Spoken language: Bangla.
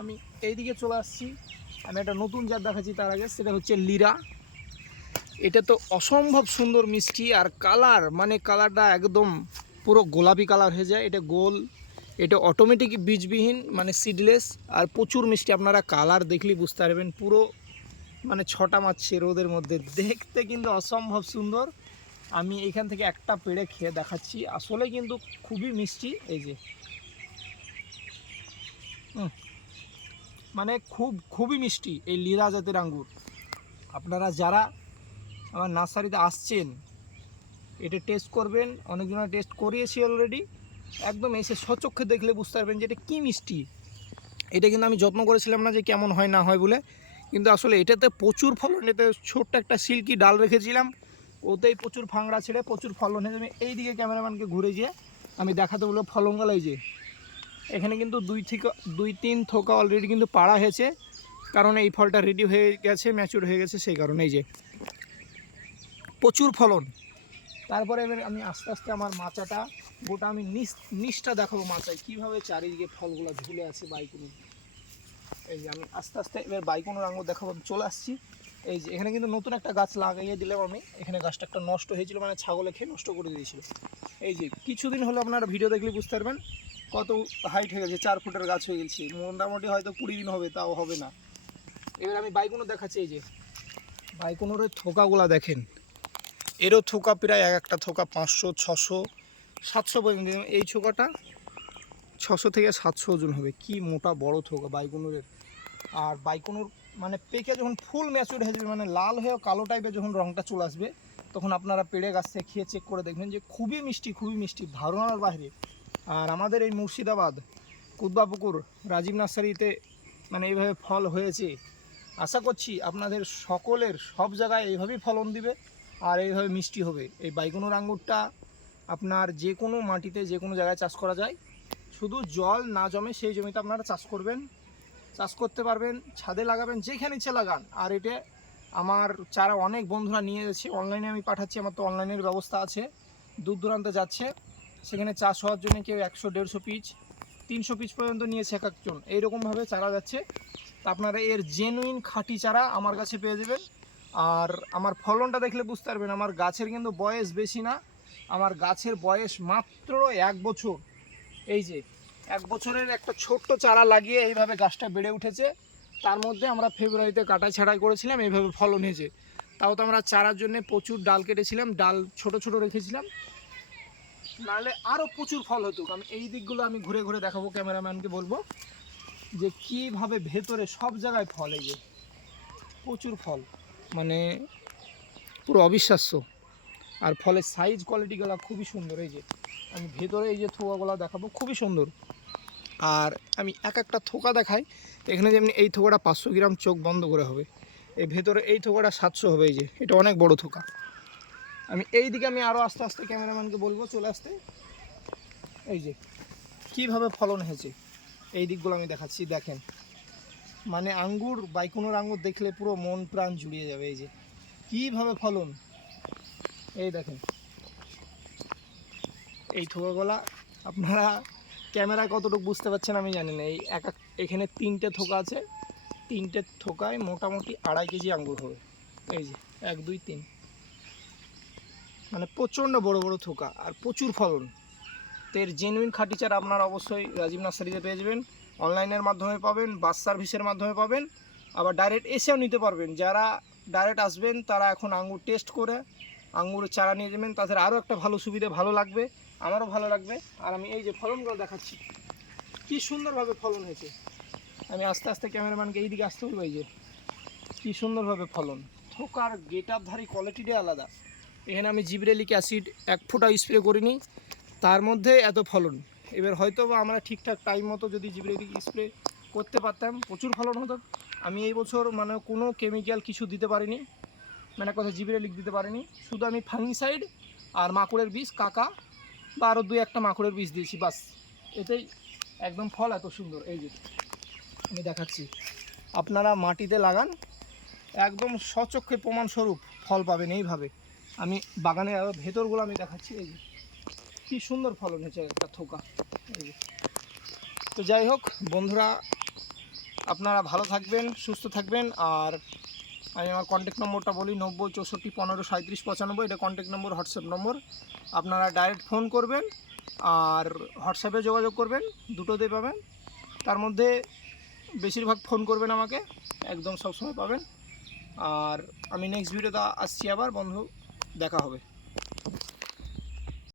আমি এইদিকে চলে আসছি। আমি একটা নতুন জাত দেখাচ্ছি তার আগে, সেটা হচ্ছে লিরা। এটা তো অসম্ভব সুন্দর মিষ্টি, আর কালার মানে কালারটা একদম পুরো গোলাপি কালার হয়ে যায়। এটা গোল, এটা অটোমেটিক বীজবিহীন মানে সিডলেস, আর প্রচুর মিষ্টি। আপনারা কালার দেখলেই বুঝতে পারবেন, পুরো মানে ছটা মারছে রোদের মধ্যে, দেখতে কিন্তু অসম্ভব সুন্দর। আমি এখান থেকে একটা পেড়ে খেয়ে দেখাচ্ছি, আসলে কিন্তু খুবই মিষ্টি। এই যে মানে খুবই মিষ্টি এই লিরা জাতের আঙ্গুর। আপনারা যারা আমার নার্সারিতে আসছেন এটা টেস্ট করবেন, অনেকজনের টেস্ট করিয়েছি অলরেডি। একদম এসে সচক্ষে দেখলে বুঝতে পারবেন যে এটা কী মিষ্টি। এটা কিন্তু আমি যত্ন করেছিলাম না যে কেমন হয় না হয় বলে, কিন্তু আসলে এটাতে প্রচুর ফলন। এতে ছোট্ট একটা সিল্কি ডাল রেখেছিলাম, ওতেই প্রচুর ফাংড়া ছেড়ে প্রচুর ফলন হয়েছে। আমি এই দিকে ক্যামেরাম্যানকে ঘুরে গিয়ে আমি দেখাতে বলবো ফলনগুলো। এই যে এখানে কিন্তু দুই তিন থোকা অলরেডি কিন্তু পাড়া হয়েছে, কারণ এই ফলটা রেডি হয়ে গেছে, ম্যাচিউর হয়ে গেছে, সেই কারণে। এই যে প্রচুর ফলন। তারপরে এবার আমি আস্তে আস্তে আমার মাচাটা গোটা আমি নিচটা দেখাবো মাচায় কীভাবে চারিদিকে ফলগুলো ঝুলে আছে বাইকুনুর। এই যে আমি আস্তে আস্তে এবার বাইকুনুর আঙুর দেখাবো, চলে আসছি। এই যে এখানে কিন্তু নতুন একটা গাছ লাগিয়ে দিলাম আমি। এখানে গাছটা একটা নষ্ট হয়েছিল, মানে ছাগলে খেয়ে নষ্ট করে দিয়েছিল। এই যে কিছুদিন হলো আপনারা ভিডিও দেখলে বুঝতে পারবেন কত হাইট হয়ে গেছে, 4 ফুটের গাছ হয়ে গেছে। মোটামুটি হয়তো 20 দিন হবে, তাও হবে না। এবার আমি বাইকুনুর দেখাচ্ছি। এই যে বাইকুনুরের থোকাগুলা দেখেন, এরও থোকা প্রায় একটা থোকা 500, 600, 700 পর্যন্ত। এই থোকাটা 600 থেকে 700 ওজন হবে। কি মোটা বড় থোকা বাইকুনুরের। আর বাইকুনুর মানে পেকে যখন ফুল ম্যাচিউর হয়ে যাবে, মানে লাল হয়ে কালো টাইপের যখন রঙটা চলে আসবে, তখন আপনারা পেড়ে গাছ থেকে খেয়ে চেক করে দেখবেন যে খুবই মিষ্টি, ধারণার বাইরে। আর আমাদের এই মুর্শিদাবাদ কুদবাপুকুর রাজীব নার্সারিতে মানে এইভাবে ফল হয়েছে। আশা করছি আপনাদের সকলের সব জায়গায় এইভাবেই ফলন দিবে আর এইভাবে মিষ্টি হবে। এই বাইকুনুর আঙ্গুরটা আপনার যে কোনো মাটিতে যে কোনো জায়গায় চাষ করা যায়, শুধু জল না জমে সেই জমিতে আপনারা চাষ করবেন, চাষ করতে পারবেন, ছাদে লাগাবেন, যেখানে ইচ্ছে লাগান। আর এটা আমার চারা অনেক বন্ধুরা নিয়ে যাচ্ছে, অনলাইনে আমি পাঠাচ্ছি। আমার তো অনলাইনের ব্যবস্থা আছে, দূর দূরান্তে যাচ্ছে, সেখানে চাষ হওয়ার জন্য কেউ 100-150 পিস 300 পিস পর্যন্ত নিয়েছে এক একজন। এইরকমভাবে চারা যাচ্ছে। তা আপনারা এর জেনুইন খাঁটি চারা আমার কাছে পেয়ে যাবেন। আর আমার ফলনটা দেখলে বুঝতে পারবেন, আমার গাছের কিন্তু বয়স বেশি না, আমার গাছের বয়স মাত্র 1 বছর। এই যে 1 বছরের একটা ছোট্ট চারা লাগিয়ে এইভাবে গাছটা বেড়ে উঠেছে। তার মধ্যে আমরা ফেব্রুয়ারিতে কাটা ছাড়াই করেছিলাম, এইভাবে ফলন হয়েছে। তাও তো আমরা চারার জন্য প্রচুর ডাল কেটেছিলাম, ডাল ছোট ছোট রেখেছিলাম, নাহলে আরও প্রচুর ফল হতো। আমি এই দিকগুলো আমি ঘুরে ঘুরে দেখাবো, ক্যামেরাম্যানকে বলবো যে কীভাবে ভেতরে সব জায়গায় ফল। এই যে প্রচুর ফল, মানে পুরো অবিশ্বাস্য। আর ফলের সাইজ কোয়ালিটিগুলো খুবই সুন্দর। এই যে আমি ভেতরে এই যে থোকাগুলো দেখাবো, খুবই সুন্দর। আর আমি একটা থোকা দেখাই। এখানে যেমনি এই থোকাটা 500 গ্রাম, চোখ বন্ধ করে হবে। এই ভেতরে এই থোকাটা 700 হবে। এই যে এটা অনেক বড় থোকা। আমি এই দিকে আমি আরও আস্তে আস্তে ক্যামেরাম্যানকে বলবো চলে আসতে। এই যে কীভাবে ফলন হয়েছে এই দিকগুলো আমি দেখাচ্ছি, দেখেন। মানে আঙ্গুর, বাইকুনুর আঙ্গুর দেখলে পুরো মন প্রাণ জুড়িয়ে যাবে। এই যে কীভাবে ফলন, এই দেখেন এই থোকাগুলা। আপনারা ক্যামেরায় কতটুকু বুঝতে পারছেন আমি জানি না। এই এখানে 3টে থোকা আছে, 3টে থোকায় মোটামুটি 2.5 কেজি আঙ্গুর হবে। এই যে 1, 2, 3, মানে প্রচণ্ড বড় বড় থোকা আর প্রচুর ফলন। তো এর জেনুইন খাঁটি চারা আপনারা অবশ্যই রাজীব নার্সারিতে পেয়ে যাবেন। অনলাইনের মাধ্যমে পাবেন, বাস সার্ভিসের মাধ্যমে পাবেন, আবার ডাইরেক্ট এসেও নিতে পারবেন। যারা ডাইরেক্ট আসবেন তারা এখন আঙ্গুর টেস্ট করে আঙ্গুরের চারা নিয়ে যাবেন, তাদের আরও একটা ভালো সুবিধা, ভালো লাগবে, আমারও ভালো লাগবে। আর আমি এই যে ফলনগুলো দেখাচ্ছি, কী সুন্দরভাবে ফলন হয়েছে। আমি আস্তে আস্তে ক্যামেরাম্যানকে এই দিকে আসতে বলবো। এই যে কী সুন্দরভাবে ফলন, থোকার গেট আপধারী কোয়ালিটিটাই আলাদা। এখানে আমি জিব্রেলিক অ্যাসিড 1 ফোঁটা স্প্রে করিনি, তার মধ্যে এত ফলন। এবার হয়তো বা আমরা ঠিকঠাক টাইম মতো যদি জিব্রেলিক স্প্রে করতে পারতাম, প্রচুর ফলন হতো। আমি এই বছর মানে কোনো কেমিক্যাল কিছু দিতে পারিনি, মানে কথা জিব্রেলিক দিতে পারিনি, শুধু আমি ফাঙ্গিসাইড আর মাকড়ের বিষ, কাকা বা আরও 2-1টা মাকড়ের বিষ দিয়েছি, বাস। এতেই একদম ফল এত সুন্দর। এই যে আমি দেখাচ্ছি, আপনারা মাটিতে লাগান, একদম স্বচক্ষে প্রমাণস্বরূপ ফল পাবেন। এইভাবে আমি বাগানের আরও ভেতরগুলো আমি দেখাচ্ছি। এই যে কী সুন্দর ফলন হয়েছে একটা থোকা। এই যে তো যাই হোক বন্ধুরা, আপনারা ভালো থাকবেন, সুস্থ থাকবেন। আর আমি আমার কন্ট্যাক্ট নম্বরটা বলি, 90 64 15 37 95, এটা কন্ট্যাক্ট নম্বর, হোয়াটসঅ্যাপ নম্বর। আপনারা ডাইরেক্ট ফোন করবেন আর হোয়াটসঅ্যাপে যোগাযোগ করবেন, দুটোতেই পাবেন। তার মধ্যে বেশিরভাগ ফোন করবেন আমাকে, একদম সবসময় পাবেন। আর আমি নেক্সট ভিডিওতে আসছি, আবার বন্ধু দেখা হবে।